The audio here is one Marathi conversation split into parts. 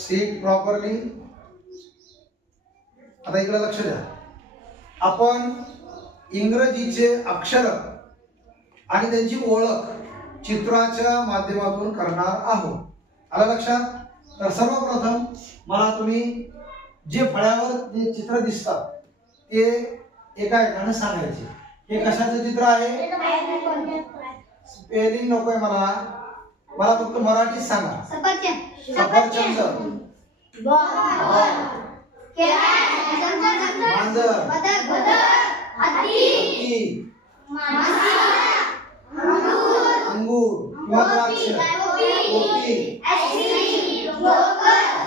Sit properly. आता इकडे लक्ष द्या. आपण इंग्रजीचे अक्षर आणि त्यांची ओळख चित्राच्या माध्यमातून करणार आहोत. आलं लक्षात? तर सर्वप्रथम मला तुम्ही जे फळ्यावर जे चित्र दिसतात ते एका एकाने सांगायचे. हे कशाचं चित्र आहे? स्पेलिंग नकोय मला फक्त मराठीत सांगा. सफरचंद, मांजर, हत्ती, अंगूर किंवा द्राक्ष, पोपी,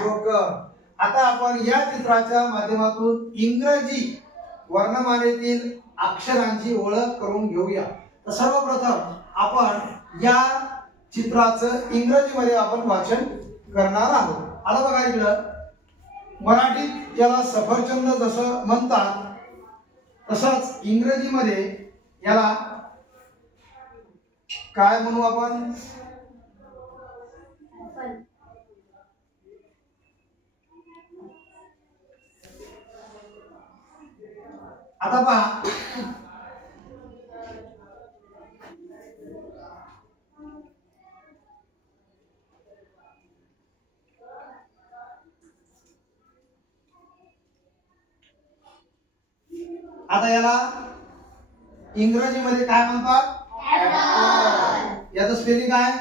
जोकर. आता आपण या चित्राच्या माध्यमातून इंग्रजी वर्णमालेतील अक्षरांची ओळख करून घेऊया. तर सर्वप्रथम आपण या चित्राचं इंग्रजीमध्ये आपण वाचन करणार आहोत. आलं बघा इकडं. मराठीत याला सफरचंद जसं म्हणतात तसंच इंग्रजीमध्ये याला काय म्हणू आपण? आता पहा, आता याला इंग्रजीमध्ये काय म्हणतात? ऍपल. याचं स्पेलिंग काय?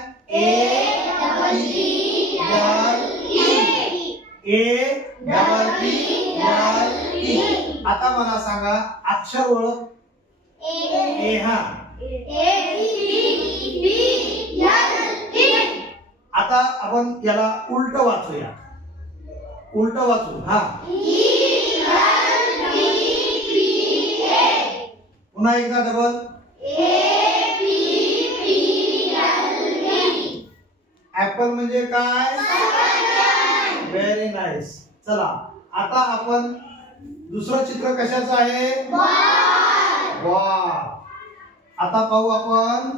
आता मला सांगा अक्षर ओळख. ए. हा. आता आपण याला उलट वाचूया. उलट वाचू. हा. पुन्हा एकदा डबल. ऍपल म्हणजे काय? Very nice. चला आता आपण दुसरं चित्र कशाचं आहे? बॉल. आता पाहू आपण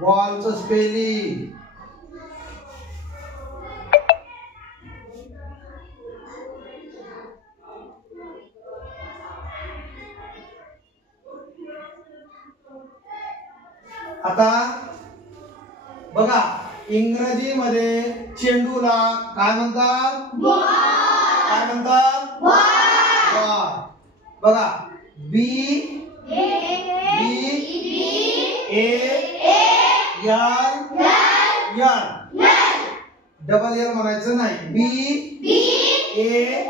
बॉलचं स्पेलिंग. आता बघा इंग्रजीमध्ये चेंडूला काय म्हणतात? काय म्हणतात? बॉल. बघा बी डबल एल म्हणायचं नाही. बी ए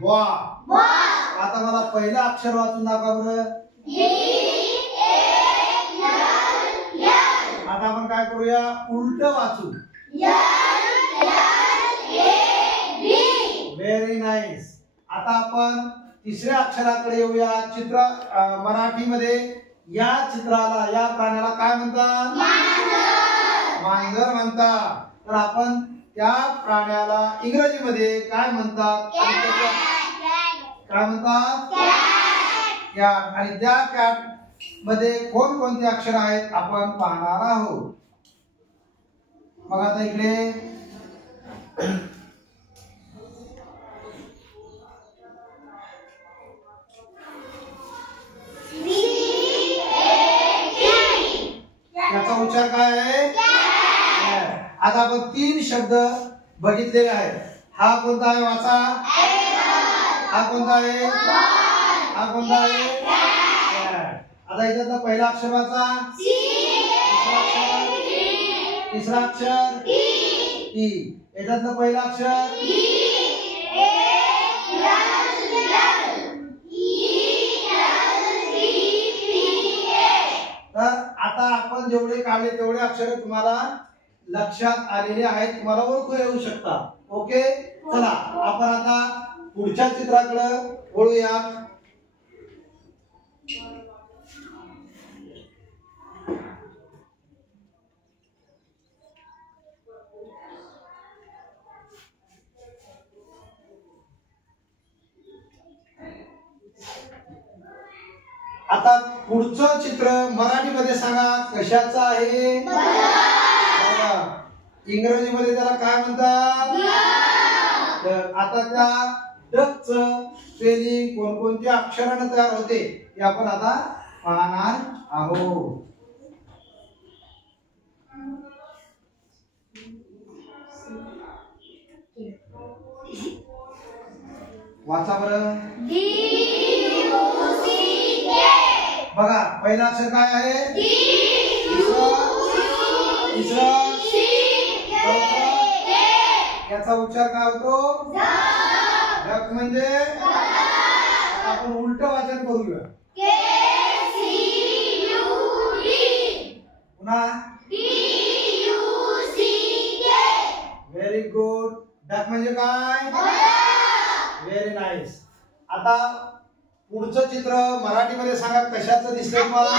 बॉल. आता मला पहिलं अक्षर वाचून दाखवा बरं. आता आपण काय करूया? उलट वाचू. Very nice. आता आपण तिसऱ्या अक्षराकडे येऊया. चित्र मराठीमध्ये या चित्राला, या प्राण्याला काय म्हणतात? मांजर म्हणतात. तर आपण त्या प्राण्याला इंग्रजीमध्ये काय म्हणतात? काय म्हणतात? कॅट. आणि त्या कॅट मध्ये कोणकोणते अक्षर आहेत आपण पाहणार आहोत. मग आता इकडे याचा उच्चार काय आहे? आता आपण 3 शब्द बघितलेले आहेत. हा कोणता आहे? वाचा. हा कोणता आहे? हा कोणता आहे? आता याच्यातला पहिला अक्षर वाचा. तिसरा अक्षर टी. याच्यातलं पहिलं अक्षर तर आता आपण जेवढे काढले तेवढे अक्षर तुम्हाला लक्षात आलेले आहेत. तुम्हाला ओळखू येऊ शकता. ओके. चला आपण आता पुढच्या चित्राकडे वळूया. आता पुढचं चित्र मराठीमध्ये सांगा कशाचं आहे? इंग्रजीमध्ये त्याला काय म्हणतात? डक. आता त्या डकचं स्पेलिंग कोणकोणत्या अक्षराने तयार होते हे आपण आता पाहणार आहोत. वाचा बरं. बघा पहिला अक्षर काय आहे? याचा उच्चार काय होतो? डक. म्हणजे आपण उलट वाचन करूया. पुन्हा व्हेरी गुड. डक म्हणजे काय? Very nice. आता पुढचं चित्र मराठीमध्ये सांगा कशाचं दिसतंय मला?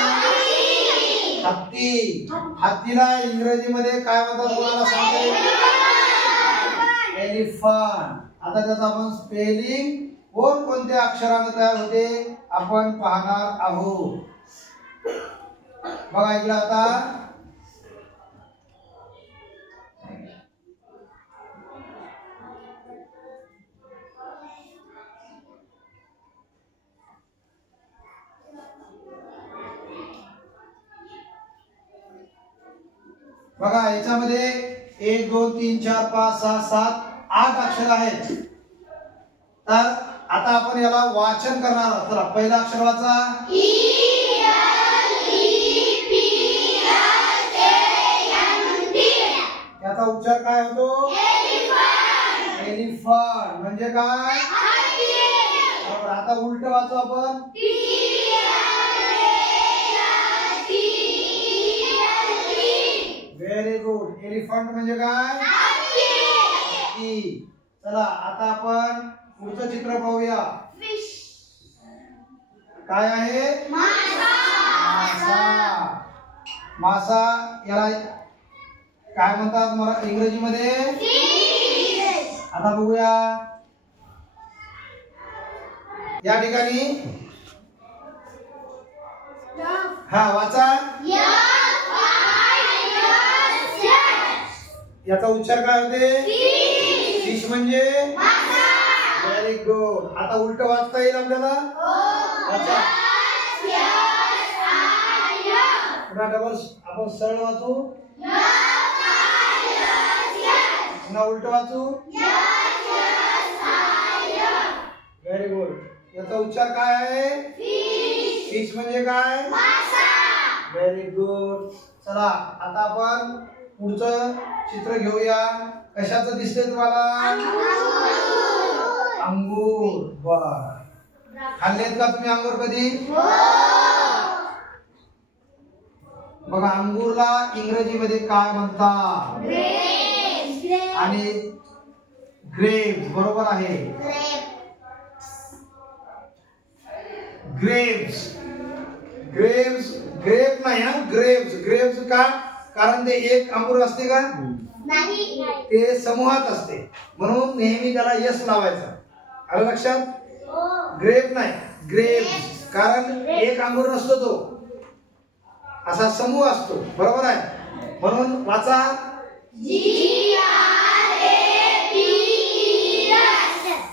हत्ती. हत्तीला इंग्रजीमध्ये काय म्हणतात तुम्हाला सांगते? एलिफंट. आता त्याचं आपण स्पेलिंग कोणकोणत्या अक्षराने तयार होते आपण पाहणार आहोत. बघा ऐकलं आता. बघा याच्यामध्ये 1 2 3 4 5 6 7 8 अक्षर आहेत. तर आता आपण याला वाचन करणार आहोत. चला पहिला अक्षर वाचा. याचा उच्चार काय होतो? एलिफंट. म्हणजे काय? आता उलट वाचू आपण. Very good. एलिफंट म्हणजे काय? हत्ती. चला आता आपण पुढचं चित्र पाहूया. काय आहे? मासा. मासा याला काय म्हणतात मला इंग्रजीमध्ये? आता बघूया. या ठिकाणी हा वाचा. याचा उच्चार काय होते? फिश म्हणजे? Very good. आता उलट वाचता येईल आपल्याला? वाचा. पुन्हा डबल आपण सरळ वाचू. पुन्हा उलट वाचू. Very good. याचा उच्चार काय आहे? फिश म्हणजे काय? Very good. चला आता आपण पुढचं चित्र घेऊया. कशाचं दिसतंय तुम्हाला? अंगूर. बर. खाल्लेत का तुम्ही अंगूर कधी? बघा अंगूरला इंग्रजीमध्ये काय म्हणतात? आणि ग्रेप्स. बरोबर आहे. ग्रेप्स. ग्रेप्स. ग्रेप नाही हा. ग्रेप्स. ग्रेप्स का? कारण ते एक अंगूर असते का? नाही. ते समूहात असते म्हणून नेहमी त्याला यस लावायचं. आलं लक्षात? ग्रेप नाही. ग्रेप्स. कारण एक अंगूर नसतो तो. असा समूह असतो. बरोबर आहे. म्हणून वाचा.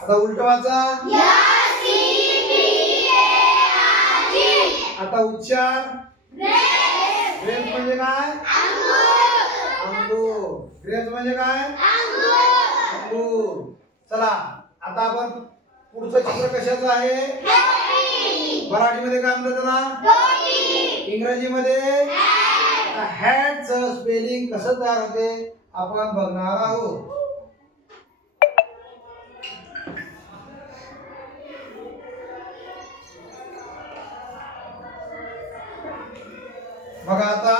आता उलट वाचा. आता उच्चार. ग्रेप्स म्हणजे काय? अंगूर. ग्रेप्स म्हणजे काय? अंगूर. चला आता आपण पुढचं चित्र कशाचं आहे? मराठीमध्ये काय म्हणतात त्याला? इंग्रजीमध्ये हॅटचं स्पेलिंग कसं तयार होते आपण बघणार आहोत. बघा आता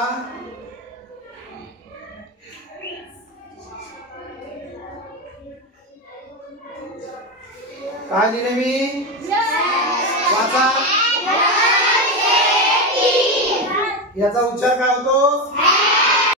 काय लिहिले मी? वाचा. याचा उच्चार काय होतो?